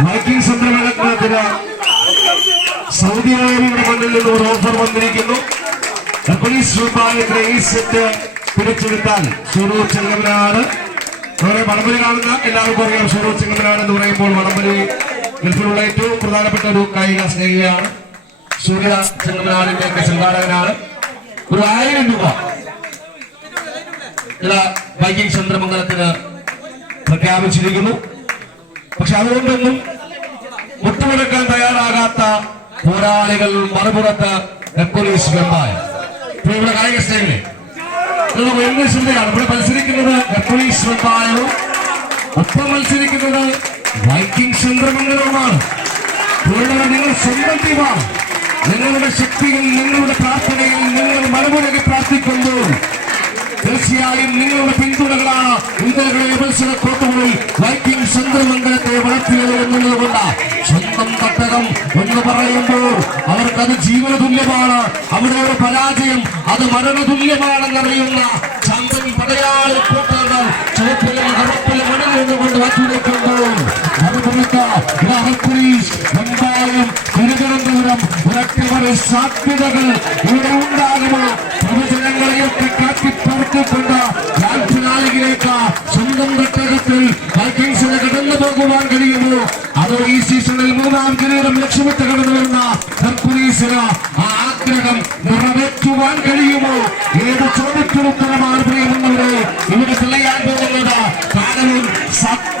Viking സന്ദ്രമേളത്തിന് Saudi അറേബ്യയുടെ മണ്ണിൽ നിന്ന് ഒരു ഓഫർ വന്നിരിക്കുന്നു. പിടിച്ചെടുത്താൽ സൂരൂർ ചെങ്കമ്പനാണ് വേറെ വടംവലി കാണുന്ന എല്ലാവർക്കും അറിയാം സൂരൂർ ചെങ്കമ്പനാണ് എന്ന് പറയുമ്പോൾ വടംവലി ഗൾഫിലുള്ള ഏറ്റവും പ്രധാനപ്പെട്ട ഒരു കായിക സ്നേഹിയാണ്. സൂര്യ ഒക്കെ സംഘാടകനാണ്. ഒരു ആയിരം രൂപ ബൈക്കിംഗ് ചന്ദ്രമംഗലത്തിന് പ്രഖ്യാപിച്ചിരിക്കുന്നു. പക്ഷെ അതുകൊണ്ടൊന്നും മുട്ടുമുടക്കാൻ തയ്യാറാകാത്ത പോരാളികൾ മറുപുറത്ത് ഹെർക്കുലീസ് വെമ്പായ ഇവിടെ കായിക വലിയ ചിന്തയാണ് ഇവിടെ മത്സരിക്കുന്നത് ഹെർക്കുലീസ് വെമ്പായവും ഒപ്പം മത്സരിക്കുന്നത് വൈക്കിംഗ് ചന്ദ്രമംഗലവുമാണ് നിങ്ങൾ സ്വന്തം ടീമാണ് നിങ്ങളുടെ ശക്തിയിൽ നിങ്ങളുടെ പ്രാർത്ഥനയിൽ നിങ്ങൾ മറുപടി പ്രാർത്ഥിക്കുമ്പോൾ തീർച്ചയായും നിങ്ങളുടെ പിന്തുണകളാണ് ഇന്നലെ മത്സര കോട്ടുകളിൽ വൈക്കിംഗ് ചന്ദ്രമംഗലത്തെ വളർത്തിയത് എന്നുള്ളതുകൊണ്ട് സ്വന്തം തട്ടകം എന്ന് പറയുമ്പോൾ അവർക്കത് ജീവന തുല്യമാണ് അവിടെ പരാജയം അത് മരണ തുല്യമാണെന്നറിയുന്ന ചന്ദ്രൻ പടയാളി കൂട്ടങ്ങൾ ചുവപ്പിലും കറുപ്പിലും നിന്നുകൊണ്ട് മാറ്റിവെക്കുമ്പോൾ വെമ്പായം തിരുവനന്തപുരം ഒരൊറ്റവരെ സാധ്യതകൾ സ്വന്തം ഘട്ടകത്തിൽ വൈക്കിങ്സിന് കടന്നു പോകുവാൻ കഴിയുമോ അതോ ഈ സീസണിൽ മൂന്നാം കിരീടം ലക്ഷ്യമിട്ട് കടന്നു വരുന്ന ഹെർക്കുലീസിന് ആ ആഗ്രഹം നിറവേറ്റുവാൻ കഴിയുമോ? ഏത് ചോദ്യത്തിനുത്തരമാണ് പ്രിയമെന്നവരെ ഇവിടെ തെളിയാൻ പോകുന്നത് കാലവും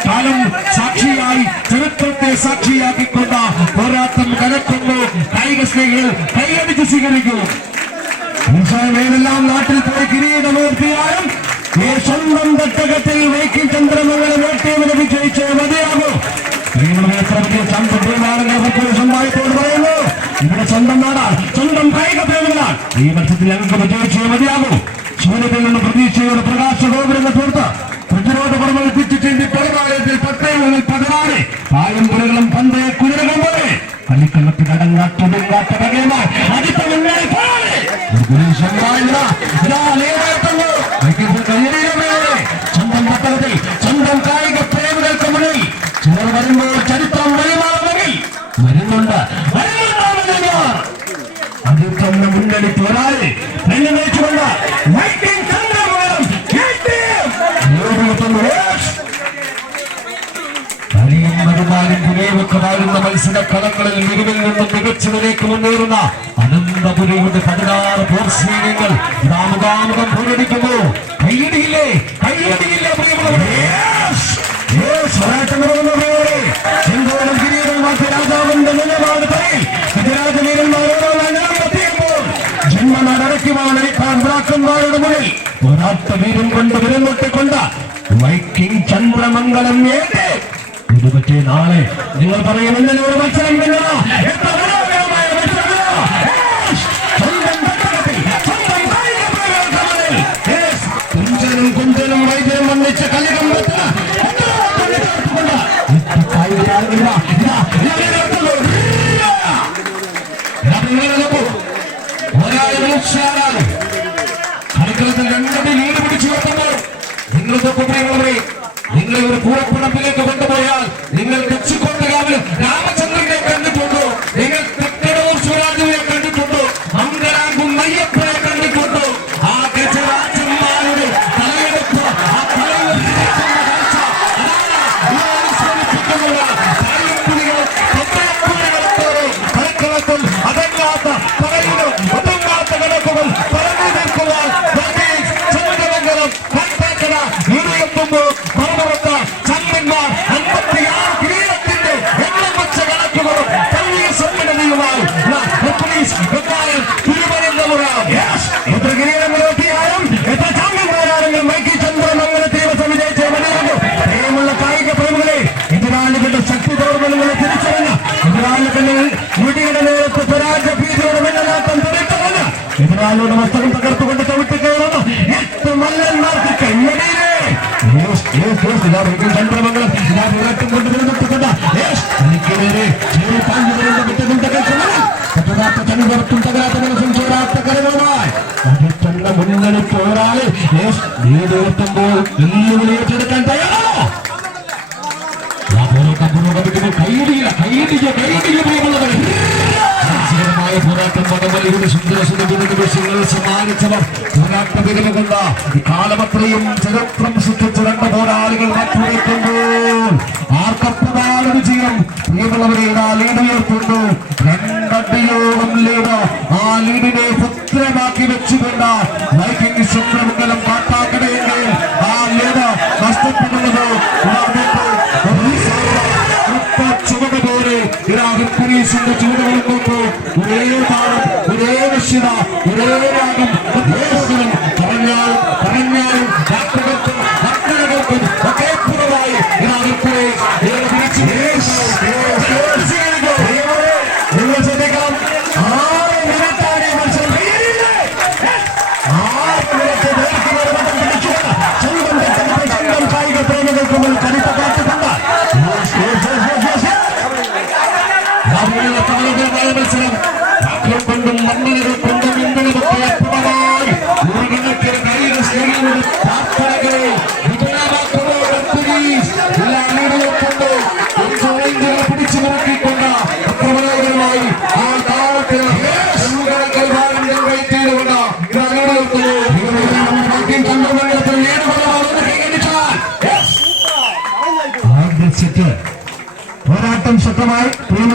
കാലം സാക്ഷിയായി ചരിത്രത്തെ സാക്ഷിയാക്കിക്കൊണ്ട് പോരാട്ടം കനക്കുന്നു കായിക സ്നേഹികൾ കൈയടിച്ച് സ്വീകരിക്കും. ഉത്സവമേതെല്ലാം നാട്ടിൽ പോയി കിരീടമൂർത്തിയായും ഈ സ്വന്തം തട്ടകത്തിൽ വൈക്കി ചന്ദ്രമംഗളെ വേട്ടേവിനെ വിജയിച്ച് മതിയാകൂ. സ്വന്തമായിട്ടോട് പറയുന്നു. ഇവിടെ സ്വന്തം നാടാണ് സ്വന്തം കായിക പ്രേമികളാണ്. ഈ മത്സരത്തിൽ ഞങ്ങൾക്ക് വിജയിച്ചേ മതിയാകൂ. സൂര്യത്തിൽ നിന്ന് പ്രതീക്ഷയുടെ പ്രകാശ ഗോപുരങ്ങൾ തീർത്ത് പ്രതിരോധ പടങ്ങൾ തിരിച്ചു പരിപാലയത്തിൽ പട്ടയങ്ങളിൽ പതിനാറ് പായം കുലകളും പന്തയെ കുതിരകൾ പോലെ അടുത്ത മുന്നേറി പോലെ ഒരു ഗുരുശന്മാരില്ല ഇതാ നേതാക്കളോ സ്വന്തം പട്ടണത്തിൽ സ്വന്തം കായിക പ്രേമികൾക്ക് മുന്നിൽ ചിലർ വരുമ്പോൾ ചരിത്രം വഴിമാറുമെങ്കിൽ വരുന്നുണ്ട്. വരുന്നുണ്ടാവുന്നവർ അതിൽ തന്നെ മുന്നണി പോരാളി വെല്ലുവിളിച്ചുകൊണ്ട് മത്സരക്കളങ്ങളിൽ മികവിൽ നിന്നും മികച്ചതിലേക്ക് മുന്നേറുന്ന അനന്തപുരിയുടെ പതിനാറ് പോർസീനങ്ങൾ മുഖാമുഖം പോരടിക്കുന്നു. ബ്രാക്കന്മാരുടെ മുന്നിൽ പോരാട്ട വീരം കൊണ്ട് വിലങ്ങൊട്ടിക്കൊണ്ട് വൈക്കിംഗ് ചന്ദ്രമംഗലം ഏത്? ഇത് പറ്റിയ നാളെ നിങ്ങൾ പറയും ഇന്നലെ ഒരു മത്സരം നിങ്ങൾ തൊക്കുമ്പോഴേ നിങ്ങൾ ഒരു പൂരപ്പുറപ്പിലേക്ക് കൊണ്ടുപോയാൽ നിങ്ങൾ തെച്ചിക്കോട്ടുകാവിൽ രാമചന്ദ്രനെ കണ്ടിട്ടുണ്ടോ നിങ്ങൾ തെക്കടൂർ ശിവരാജുവിനെ കണ്ടിട്ടുണ്ടോ മംഗലാങ്കും മയ്യപ്പനെ കണ്ടിട്ടുണ്ടോ ആ ഗജരാജന്മാരുടെ തലയെടുപ്പ് ആ തലയെടുപ്പ് അതല്ലാത്ത അതാണ് സമ്മേളനവുമായി പോലീസ് വെക്കായം തിരുവനന്തപുരം Yes! എത്ര ശക്തി തോർമലുകളെ തിരിച്ചറിഞ്ഞ് എതിരാളികളുടെ മുടിയുടെ മല്ലന്മാർക്ക് മുന്നണി പോരാളി. നീ തീർത്തുമ്പോൾ വെല്ലുവിളി ഏറ്റെടുക്കാൻ തയ്യാറോ കമ്മിറ്റികൾ കൈയടിയില്ല. കൈയടിക്കുക കൈയടിക്കുക പ്രിയമുള്ളവരെ ായ പോരാട്ടം വടവലിയുടെ സുന്ദര സുന്ദര നിമിഷങ്ങൾ സമ്മാനിച്ചവർ പോരാട്ട വിരമ കൊണ്ട ഈ കാലമത്രയും ചരിത്രം സൃഷ്ടിച്ച രണ്ട് പോരാളികൾ മാറ്റിവെക്കുന്നു. ആർക്കപ്പുതാണ് വിജയം? പ്രിയമുള്ളവരെ ആ ലീഡ് ഉയർത്തുന്നു. രണ്ടടിയോളം ലീഡ് ആ ലീഡിനെ പുത്രമാക്കി വെച്ചുകൊണ്ട് വൈക്കിംഗ് ശുക്രമംഗലം കാട്ടാക്കടയെങ്കിൽ ആ ലീഡ് നഷ്ടപ്പെടുന്നത്. ചുവടുകളും നോക്കൂ ഒരേ താളം ഒരേ വശ്യത ഒരേ രാഗം ദേശവും പറഞ്ഞാൽ പറഞ്ഞാലും വാക്കുകൾക്കും വാക്കുകൾക്കും ഒക്കെ പുറമായി ഇറാഖിൽ ആദ്യ സെറ്റ് പോരാട്ടം ശക്തമായി